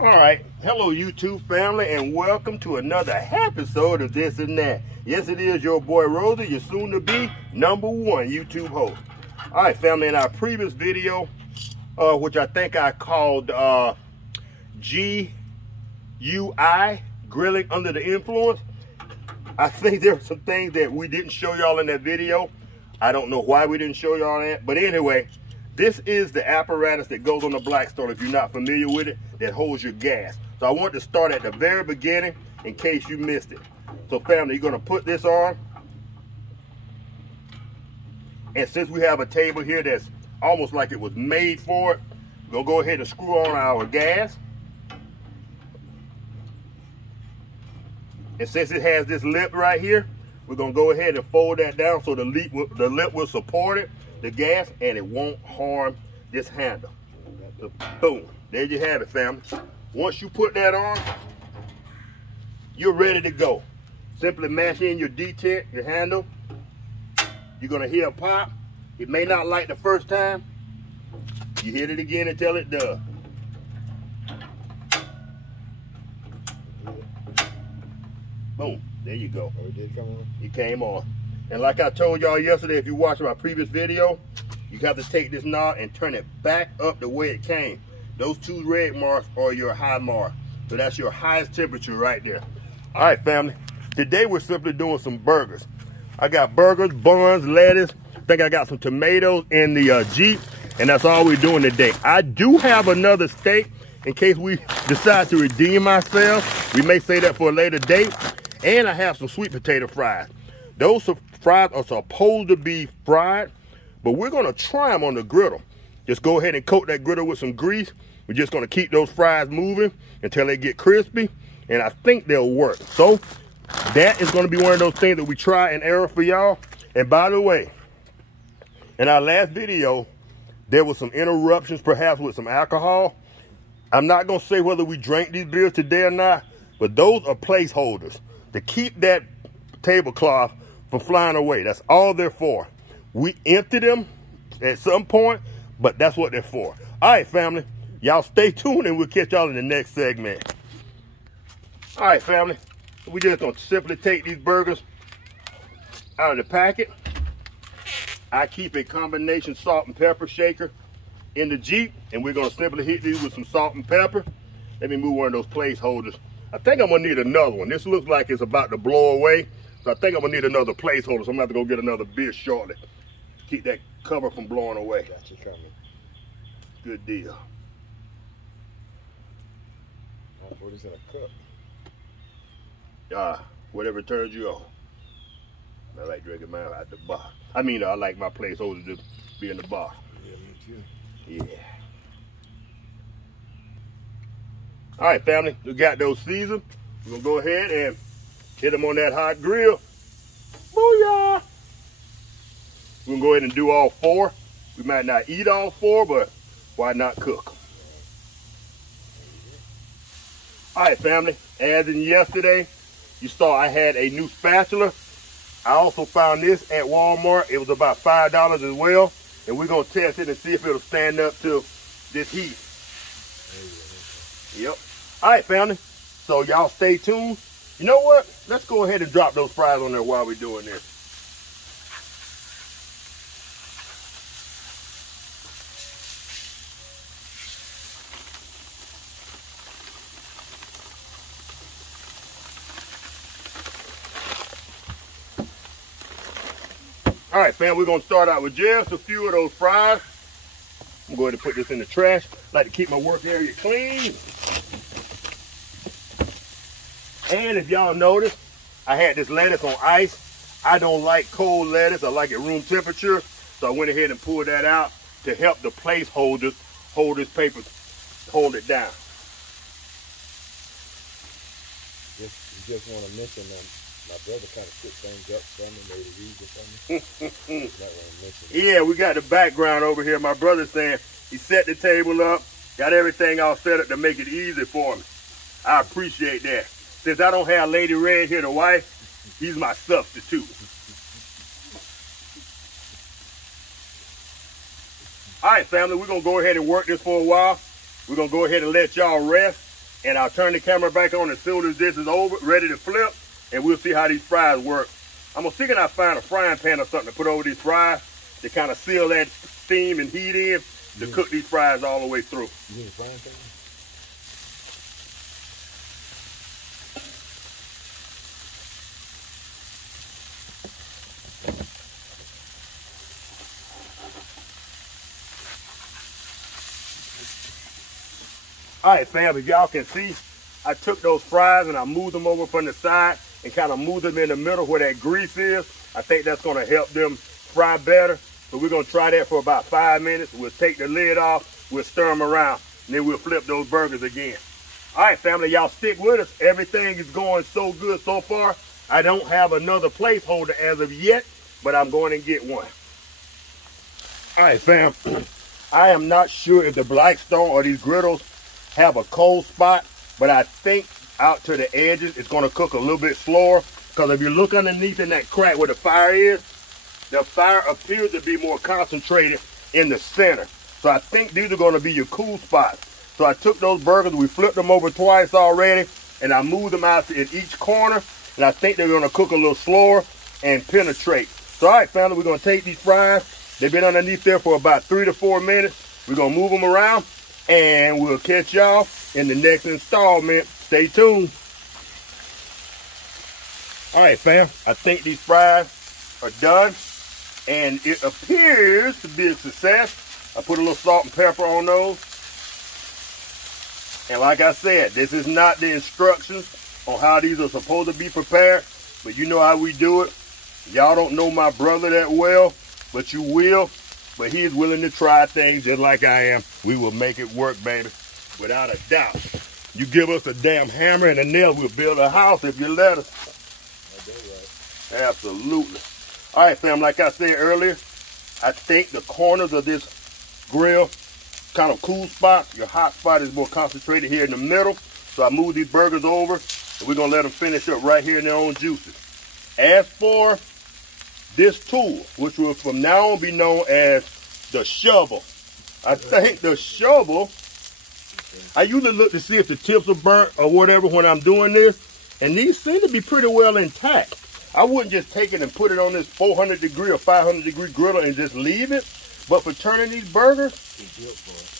All right, hello YouTube family, and welcome to another episode of This and That. Yes, it is your boy Rosie, your soon-to-be #1 YouTube host. All right, family, in our previous video, which I think I called GUI, Grilling Under the Influence, I think there were some things that we didn't show y'all in that video. I don't know why we didn't show y'all that, but anyway, this is the apparatus that goes on the Blackstone, if you're not familiar with it, that holds your gas. So I want to start at the very beginning in case you missed it. So family, you're gonna put this on. And since we have a table here that's almost like it was made for it, we're gonna go ahead and screw on our gas. And since it has this lip right here, we're gonna go ahead and fold that down so the lip will support it, the gas, and it won't harm this handle. So, boom, there you have it, family. Once you put that on, you're ready to go. Simply mash in your detent, your handle. You're gonna hear a pop. It may not light the first time. You hit it again until it does. Boom, there you go. Oh, it did come on? It came on. And like I told y'all yesterday, if you watched my previous video, you have to take this knob and turn it back up the way it came. Those two red marks are your high mark. So that's your highest temperature right there. All right, family. Today we're simply doing some burgers. I got burgers, buns, lettuce. I think I got some tomatoes in the Jeep. And that's all we're doing today. I do have another steak in case we decide to redeem ourselves. We may say that for a later date. And I have some sweet potato fries. Those fries are supposed to be fried, but we're gonna try them on the griddle. Just go ahead and coat that griddle with some grease. We're just gonna keep those fries moving until they get crispy, and I think they'll work. So that is gonna be one of those things that we try and error for y'all. And by the way, in our last video, there was some interruptions perhaps with some alcohol. I'm not gonna say whether we drank these beers today or not, but those are placeholders to keep that tablecloth from flying away. That's all they're for. We empty them at some point, but that's what they're for. All right, family, y'all stay tuned and we'll catch y'all in the next segment. All right, family, we just gonna simply take these burgers out of the packet. I keep a combination salt and pepper shaker in the Jeep, and we're gonna simply hit these with some salt and pepper. Let me move one of those placeholders. I think I'm gonna need another one. This looks like it's about to blow away. So I think I'm gonna need another placeholder. So I'm gonna have to go get another beer shortly. Keep that cover from blowing away. Got you coming. Good deal. I'll put this in a cup. Whatever turns you on. I like drinking mine out the box. I mean, I like my placeholder to be in the box. Yeah, me too. Yeah. All right, family, we got those seasoned. We're gonna go ahead and hit them on that hot grill. Booyah! We're gonna go ahead and do all four. We might not eat all four, but why not cook them? All right, family, as in yesterday, you saw I had a new spatula. I also found this at Walmart. It was about $5 as well. And we're gonna test it and see if it'll stand up to this heat. Yep. All right, family. So y'all stay tuned. You know what? Let's go ahead and drop those fries on there while we're doing this. All right, fam, we're gonna start out with just a few of those fries. I'm going to put this in the trash. I like to keep my work area clean. And if y'all notice, I had this lettuce on ice. I don't like cold lettuce. I like it room temperature. So I went ahead and pulled that out to help the placeholders hold this paper, hold it down. You just want to mention my brother kind of put things up for me, made it easy for me. That one mentioned. Yeah, we got the background over here. My brother's saying he set the table up, got everything all set up to make it easy for me. I appreciate that. Since I don't have Lady Red here, the wife, he's my substitute. All right, family, we're going to go ahead and work this for a while. We're going to go ahead and let y'all rest. And I'll turn the camera back on as soon as this is over, ready to flip, and we'll see how these fries work. I'm gonna see if I find a frying pan or something to put over these fries to kind of seal that steam and heat in to cook these fries all the way through. You need a frying pan? All right, fam, if y'all can see, I took those fries and I moved them over from the side and kind of moved them in the middle where that grease is. I think that's gonna help them fry better. So we're gonna try that for about 5 minutes. We'll take the lid off, we'll stir them around, and then we'll flip those burgers again. All right, family, y'all stick with us. Everything is going so good so far. I don't have another placeholder as of yet, but I'm going to get one. All right, fam, I am not sure if the Blackstone or these griddles have a cold spot, but I think out to the edges it's going to cook a little bit slower, because if you look underneath in that crack where the fire is, the fire appears to be more concentrated in the center. So I think these are going to be your cool spots. So I took those burgers, we flipped them over twice already, and I moved them out in each corner, and I think they're going to cook a little slower and penetrate. So all right, family, we're going to take these fries. They've been underneath there for about 3 to 4 minutes. We're going to move them around, and we'll catch y'all in the next installment. Stay tuned. All right, fam, I think these fries are done, and it appears to be a success. I put a little salt and pepper on those. And like I said, this is not the instructions on how these are supposed to be prepared, but you know how we do it. Y'all don't know my brother that well, but you will. But he is willing to try things just like I am. We will make it work, baby, without a doubt. You give us a damn hammer and a nail, we'll build a house if you let us. Right. Absolutely. All right, fam, like I said earlier, I think the corners of this grill kind of cool spot. Your hot spot is more concentrated here in the middle. So I move these burgers over, and we're going to let them finish up right here in their own juices. As for this tool, which will from now on be known as the shovel. I think the shovel, I usually look to see if the tips are burnt or whatever when I'm doing this, and these seem to be pretty well intact. I wouldn't just take it and put it on this 400 degree or 500 degree griddle and just leave it, but for turning these burgers,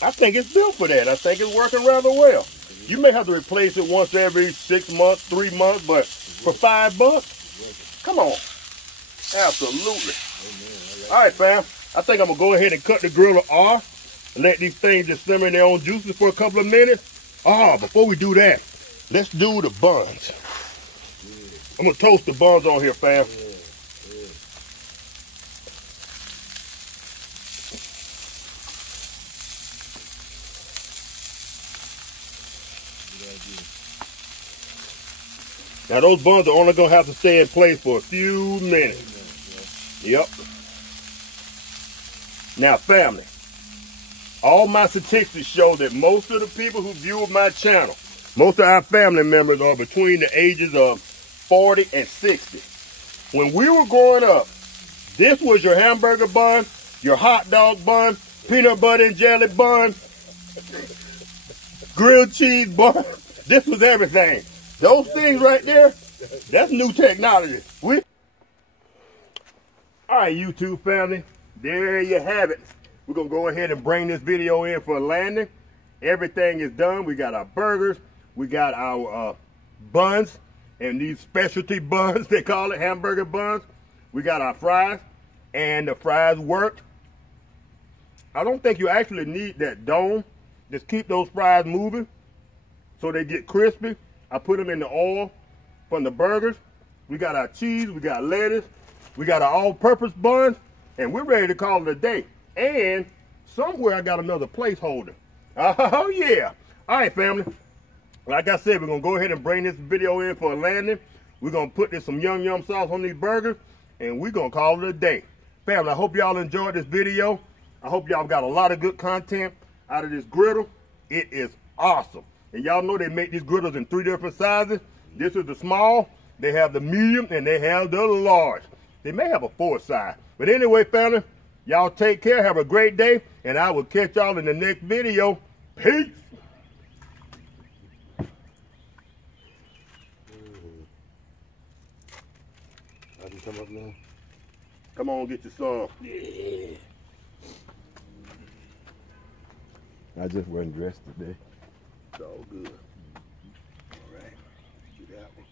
I think it's built for that. I think it's working rather well. You may have to replace it once every 6 months, 3 months, but for $5, come on. Absolutely. All right, fam. I think I'm going to go ahead and cut the griddle off and let these things just simmer in their own juices for a couple of minutes. Before we do that, let's do the buns. I'm going to toast the buns on here, fam. Now those buns are only going to have to stay in place for a few minutes. Yep. Now family, all my statistics show that most of the people who view my channel, most of our family members are between the ages of 40 and 60. When we were growing up, this was your hamburger bun, your hot dog bun, peanut butter and jelly bun, grilled cheese bun. This was everything. Those things right there, that's new technology. All right, YouTube family, there you have it. We're going to go ahead and bring this video in for a landing. Everything is done. We got our burgers. We got our buns, and these specialty buns, they call it hamburger buns. We got our fries, and the fries worked. I don't think you actually need that dome. Just keep those fries moving so they get crispy. I put them in the oil from the burgers. We got our cheese, we got lettuce, we got our all-purpose buns, and we're ready to call it a day. And somewhere I got another placeholder. Oh yeah. All right, family. Like I said, we're gonna go ahead and bring this video in for a landing. We're gonna put some yum yum sauce on these burgers, and we're gonna call it a day. Family, I hope y'all enjoyed this video. I hope y'all got a lot of good content out of this griddle. It is awesome. And y'all know they make these griddles in 3 different sizes. This is the small, they have the medium, and they have the large. They may have a 4th size. But anyway, family, y'all take care, have a great day, and I will catch y'all in the next video. Peace. I can come up now. Come on, get your some. Yeah. I just wasn't dressed today. It's all good. All right. Do that one.